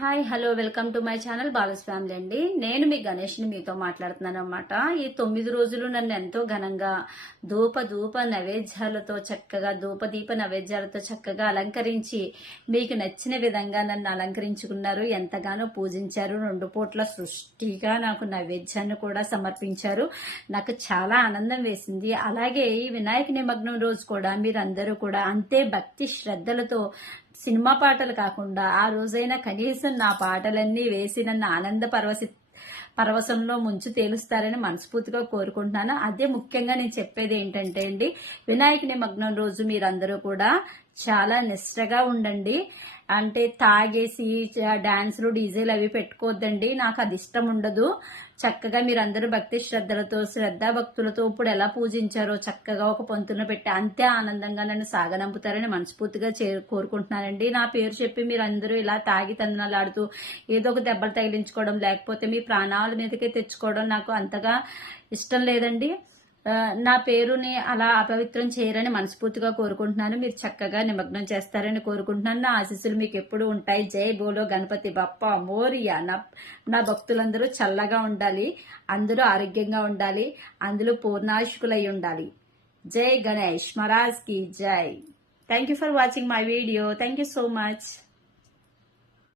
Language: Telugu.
Hi hello welcome to my channel Bala's family అండి. నేను మీ గణేష్ని మీతో మాట్లాడుతున్నాను అనమాట. ఈ 9 రోజులు నన్ను ఎంతో ఘనంగా ధూప నైవేద్యాలతో చక్కగా దీప నైవేద్యాలతో చక్కగా అలంకరించి మీకు నచ్చిన విధంగా నన్ను అలంకరించుకున్నారు, ఎంతగానో పూజించారు. 2 పూట్ల సృష్టిగా నాకు నైవేద్యాన్ని కూడా సమర్పించారు. నాకు చాలా ఆనందం వేసింది. అలాగే ఈ వినాయక నిమగ్నం రోజు కూడా మీరందరూ కూడా అంతే భక్తి శ్రద్ధలతో సినిమా పాటలు కాకుండా ఆ రోజైనా కనీసం నా పాటలన్నీ వేసి నన్ను పరవశంలో ముంచు తేలుస్తారని మనస్ఫూర్తిగా కోరుకుంటున్నాను. అదే ముఖ్యంగా నేను చెప్పేది ఏంటంటే అండి, వినాయక నిమగ్నం రోజు మీరందరూ కూడా చాలా నిష్ఠగా ఉండండి. అంటే తాగేసి డాన్సులు డీజేలు అవి పెట్టుకోవద్దండి. నాకు అది ఇష్టం ఉండదు. చక్కగా మీరందరూ భక్తి శ్రద్ధలతో భక్తులతో ఇప్పుడు ఎలా పూజించారో చక్కగా ఒక పొంతున పెట్టి అంతే ఆనందంగా నన్ను సాగనంపుతారని మనస్ఫూర్తిగా కోరుకుంటున్నానండి. నా పేరు చెప్పి మీరందరూ ఇలా తాగి తందనాలాడుతూ ఏదో ఒక దెబ్బలు తగిలించుకోవడం లేకపోతే మీ ప్రాణాల మీదకే తెచ్చుకోవడం నాకు అంతగా ఇష్టం లేదండి. నా పేరుని అలా అపవిత్రం చేయరని మనస్ఫూర్తిగా కోరుకుంటున్నాను. మీరు చక్కగా నిమగ్నం చేస్తారని కోరుకుంటున్నాను. నా ఆశీస్సులు మీకు ఎప్పుడు ఉంటాయి. జై బోలో గణపతి బప్ప మోరియా. నా భక్తులందరూ చల్లగా ఉండాలి, అందరూ ఆరోగ్యంగా ఉండాలి, అందులో పూర్ణాశుకులై ఉండాలి. జై గణేష్ మహారాజ్ కి జై. Thank you for watching my video. Thank you so much.